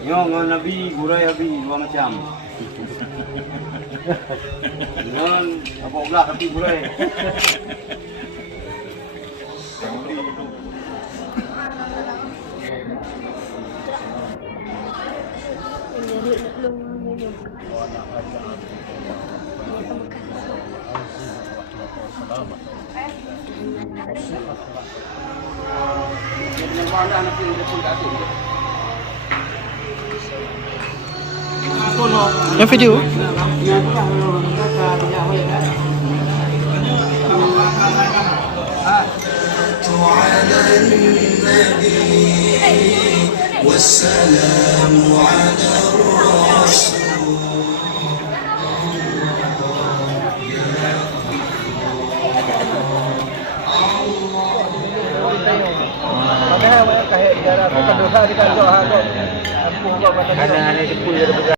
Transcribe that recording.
Yung Nabi, Guray Abi, dua macam. Dengan apa pula tapi Guray. Yang video? والسلام على الرسول Kadang-kadang dia pun